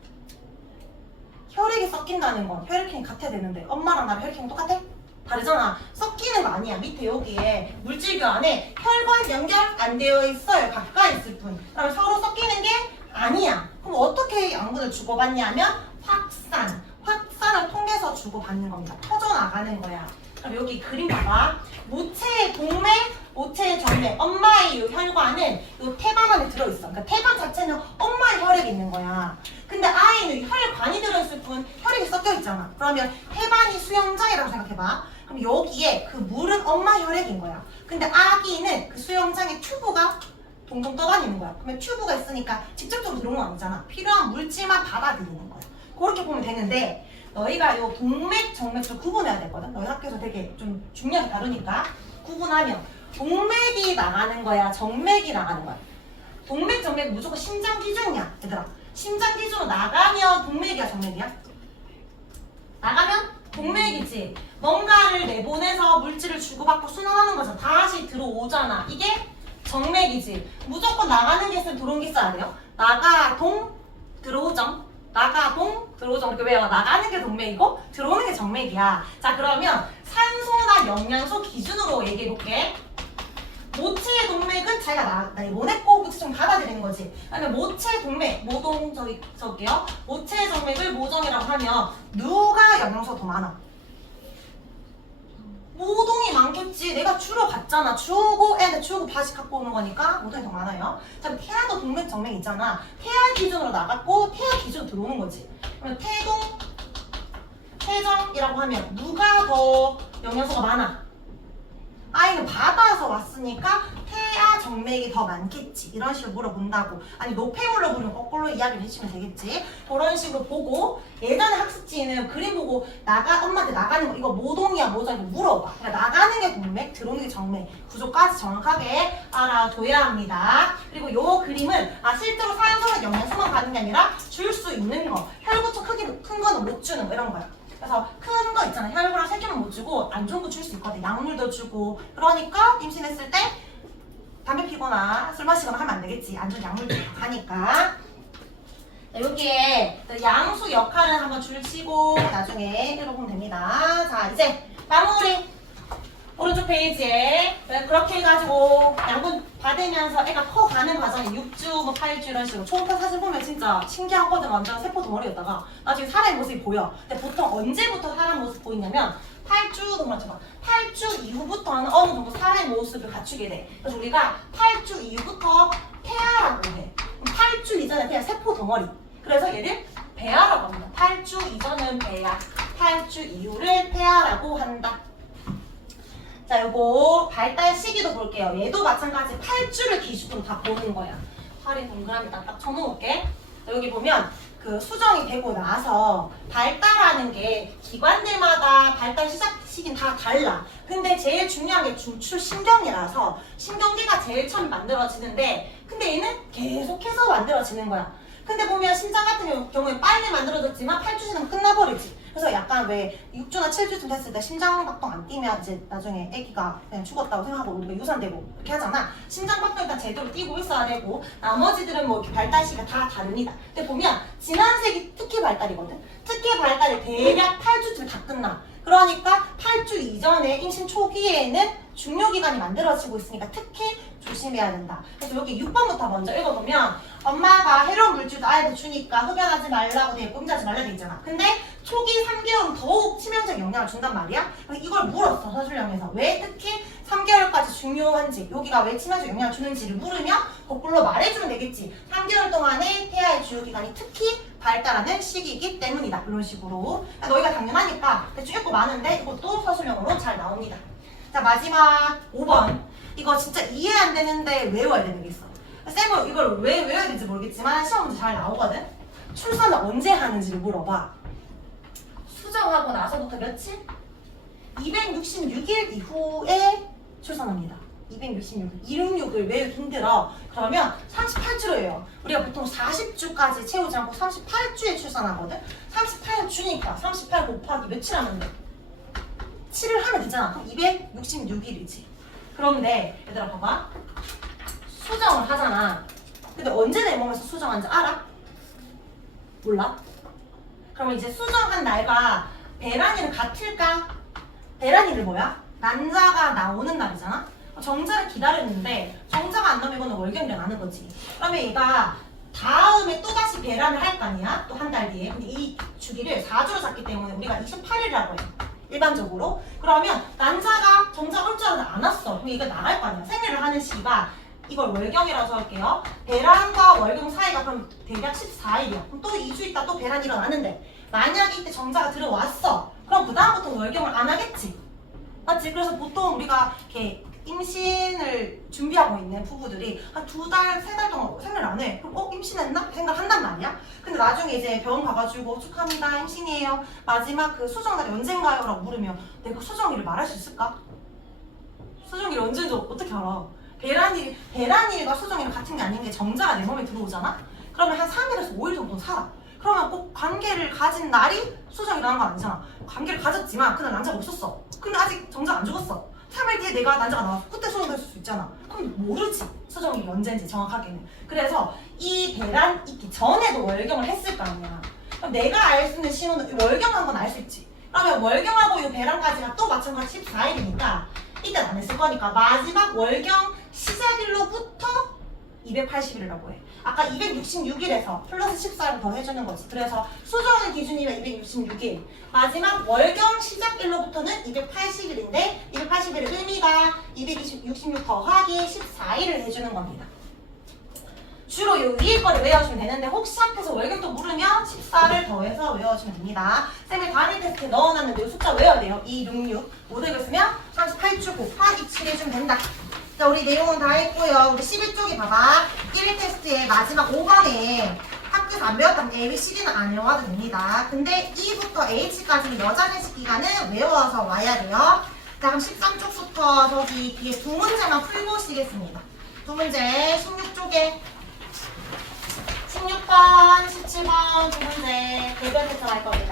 혈액이 섞인다는 건 혈액형이 같아야 되는데 엄마랑 나랑 혈액형이 똑같아? 다르잖아. 섞이는 거 아니야. 밑에 여기에 물질교환에 혈관 연결 안 되어 있어요. 가까이 있을 뿐. 그럼 서로 섞이는 게 아니야. 그럼 어떻게 양분을 주고받냐면 확산을 통해서 주고받는 겁니다. 퍼져나가는 거야. 그럼 여기 그림 봐봐. 모체의 동맥, 모체의 정맥, 엄마의 이 혈관은 이 태반 안에 들어있어. 그러니까 태반 자체는 엄마의 혈액이 있는 거야. 근데 아이는 혈관이 들어있을 뿐 혈액이 섞여 있잖아. 그러면 태반이 수영장이라고 생각해봐. 그럼 여기에 그 물은 엄마 혈액인 거야. 근데 아기는 그 수영장에 튜브가 동동 떠다니는 거야. 그러면 튜브가 있으니까 직접적으로 들어온 건 아니잖아. 필요한 물질만 받아들이는 거야. 그렇게 보면 되는데 너희가 요 동맥, 정맥을 구분해야 되거든. 너희 학교에서 되게 좀 중요하게 다루니까 구분하면 동맥이 나가는 거야, 정맥이 나가는 거야. 동맥, 정맥 무조건 심장 기준이야, 얘들아. 심장 기준으로 나가면 동맥이야, 정맥이야? 나가면 동맥이지. 뭔가를 내보내서 물질을 주고받고 순환하는 거잖아. 다시 들어오잖아. 이게 정맥이지. 무조건 나가는 게 있으면 들어온 게 있어야 돼요. 나가동, 들어오정. 나가동, 들어오정. 이렇게 왜요? 나가는 게 동맥이고 들어오는 게 정맥이야. 자, 그러면 산소나 영양소 기준으로 얘기해볼게. 모체의 동맥은 자기가 내보냈고 물질 좀 받아들이는 거지. 아니면 모체 동맥, 모동 저기요. 모체의 정맥을 모정이라고 하면 누가 영양소가 더 많아? 모동이 많겠지. 내가 주러 갔잖아. 주고 애한테 주고 다시 갖고 오는 거니까 모동이 더 많아요. 자, 태아도 동맥 정맥 있잖아. 태아 기준으로 나갔고 태아 기준으로 들어오는 거지. 그러면 태동, 태정이라고 하면 누가 더 영양소가 많아? 아이는 받아서 왔으니까 태아 정맥이 더 많겠지. 이런 식으로 물어본다고. 아니 노폐물로 보면 거꾸로 이야기를 해주면 되겠지. 그런 식으로 보고 예전에 학습지는 그림 보고 엄마한테 나가는 거 이거 모동이야 모정이야 물어봐. 그러니까 나가는 게 동맥, 들어오는 게 정맥. 구조까지 정확하게 알아둬야 합니다. 그리고 요 그림은 실제로 산소나 영양소만 가는 게 아니라 줄 수 있는 거. 혈구청 큰 거는 못 주는 거 이런 거야. 그래서 큰 거 있잖아. 혈구랑 세균은 못 주고 안 좋은 거 줄 수 있거든. 약물도 주고. 그러니까 임신했을 때 담배 피거나 술 마시거나 하면 안 되겠지. 안 좋은 약물도 가니까. 자, 여기에 양수 역할은 한번 줄 치고 나중에 읽어보면 됩니다. 자, 이제 마무리. 오른쪽 페이지에 그렇게 해가지고 양분 받으면서 애가 커가는 과정이 6주, 뭐 8주 이런 식으로 초음파 사진 보면 진짜 신기하거든. 완전 세포 덩어리였다가 나중에 사람의 모습이 보여. 근데 보통 언제부터 사람 모습 보이냐면 8주 동안처럼 8주 이후부터는 어느 정도 사람의 모습을 갖추게 돼. 그래서 우리가 8주 이후부터 태아라고 해. 8주 이전에 그냥 세포 덩어리. 그래서 얘를 배아라고 합니다. 8주 이전은 배아, 8주 이후를 태아라고 한다. 자, 요거 발달 시기도 볼게요. 얘도 마찬가지 8주를 기준으로 다 보는 거야. 팔이 동그라미 딱 쳐놓을게. 자, 여기 보면 그 수정이 되고 나서 발달하는 게 기관들마다 발달 시작 시기는 다 달라. 근데 제일 중요한 게 중추신경이라서 신경계가 제일 처음 만들어지는데 근데 얘는 계속해서 만들어지는 거야. 근데 보면 심장 같은 경우에 빨리 만들어졌지만 8주 지나면 끝나버리지. 그래서 약간 왜 6주나 7주쯤 됐을 때 심장박동 안 뛰면 이제 나중에 아기가 그냥 죽었다고 생각하고 우리가 유산되고 이렇게 하잖아. 심장박동 일단 제대로 뛰고 있어야 되고 나머지들은 뭐 이렇게 발달 시기가 다 다릅니다. 근데 보면 지난세기 특히 발달이거든. 특히 발달이 대략 8주쯤 다 끝나. 그러니까 8주 이전에 임신 초기에는 중요기관이 만들어지고 있으니까 특히 조심해야 된다. 그래서 여기 6번부터 먼저 읽어보면 엄마가 해로운 물질도 아이한테 주니까 흡연하지 말라고 돼 있고 음주하지 말라고 돼 있잖아. 근데 초기 3개월은 더욱 치명적인 영향을 준단 말이야. 그래서 이걸 물었어 서술형에서. 왜 특히 3개월까지 중요한지 여기가 왜 치명적 영향을 주는지를 물으면 거꾸로 말해주면 되겠지. 3개월 동안에 태아의 주요기관이 특히 발달하는 시기이기 때문이다. 이런 식으로. 그러니까 너희가 당연하니까 대충 읽고 많은데 이것도 서술형으로 잘 나옵니다. 자, 마지막 5번. 이거 진짜 이해 안 되는데 외워야 되는 게 있어. 쌤은 이걸 왜 외워야 되는지 모르겠지만 시험 문제 잘 나오거든. 출산을 언제 하는지를 물어봐. 수정하고 나서부터 며칠? 266일 이후에 출산합니다. 266일. 266을 매우 힘들어. 그러면 38주로 해요. 우리가 보통 40주까지 채우지 않고 38주에 출산하거든? 38주니까 38 곱하기 며칠 하면 돼? 7을 하면 되잖아. 그럼 266일이지. 그런데 얘들아 봐봐. 수정을 하잖아. 근데 언제 내 몸에서 수정한지 알아? 몰라? 그러면 이제 수정한 날과 배란일은 같을까? 배란일은 뭐야? 난자가 나오는 날이잖아? 정자를 기다렸는데 정자가 안 나오면 이거는 월경이 나는 거지. 그러면 얘가 다음에 또다시 배란을 할 거 아니야? 또 한 달 뒤에. 근데 이 주기를 4주로 잡기 때문에 우리가 28일이라고 해. 일반적으로. 그러면 난자가 정자 올 줄 알았는데 안 왔어. 그럼 얘가 나갈 거 아니야. 생리를 하는 시기가 이걸 월경이라고 할게요. 배란과 월경 사이가 그럼 대략 14일이야. 그럼 또 2주 있다 또 배란이 일어나는데 만약에 이때 정자가 들어왔어. 그럼 그 다음부터 월경을 안 하겠지. 맞지? 그래서 보통 우리가 이렇게 임신을 준비하고 있는 부부들이 한 2달, 3달 동안 생리를 안 해. 그럼 임신했나? 생각한단 말이야. 근데 나중에 이제 병원 가가지고 축하합니다. 임신이에요. 마지막 그 수정날이 언젠가요? 라고 물으면 내가 수정일을 말할 수 있을까? 수정일이 언제인지 어떻게 알아? 배란일과 수정일은 같은 게 아닌 게 정자가 내 몸에 들어오잖아? 그러면 한 3일에서 5일 정도 살아. 그러면 꼭 관계를 가진 날이 수정이 나는 거 아니잖아. 관계를 가졌지만 그날 난자가 없었어. 근데 아직 정자가 안 죽었어. 3일 뒤에 내가 난자가 나왔어. 그때 수정이 됐을 수 있잖아. 그럼 모르지. 수정이 언제인지 정확하게는. 그래서 이 배란 있기 전에도 월경을 했을 거 아니야. 그럼 내가 알 수 있는 신호는 월경한 건 알 수 있지. 그러면 월경하고 이 배란까지가 또 마찬가지 14일이니까 이때는 안 했을 거니까 마지막 월경 시작일로부터 280일이라고 해. 아까 266일에서 플러스 14일 더 해주는 거지. 그래서 수정의 기준이면 266일. 마지막 월경 시작일로부터는 280일인데 280일의 의미가 266 더하기 14일을 해주는 겁니다. 주로 이 위에 거를 외워주면 되는데 혹시 앞에서 월경 또 물으면 14를 더해서 외워주면 됩니다. 쌤이 단위 테스트에 넣어놨는데 이 숫자 외워야 돼요. 266 못 외웠으면 38주 곱하기 7 해주면 된다. 자, 우리 내용은 다 했고요. 우리 11쪽에 봐봐. 1일 테스트의 마지막 5번에 학교에서 안 배웠던 ABCD는 안 외워도 됩니다. 근데 E부터 H까지는 여자내식 기간은 외워서 와야 돼요. 자, 그럼 13쪽부터 저기 뒤에 두 문제만 풀고 오시겠습니다. 두 문제 16쪽에 16번, 17번 두 문제 개별 테스트 할 겁니다.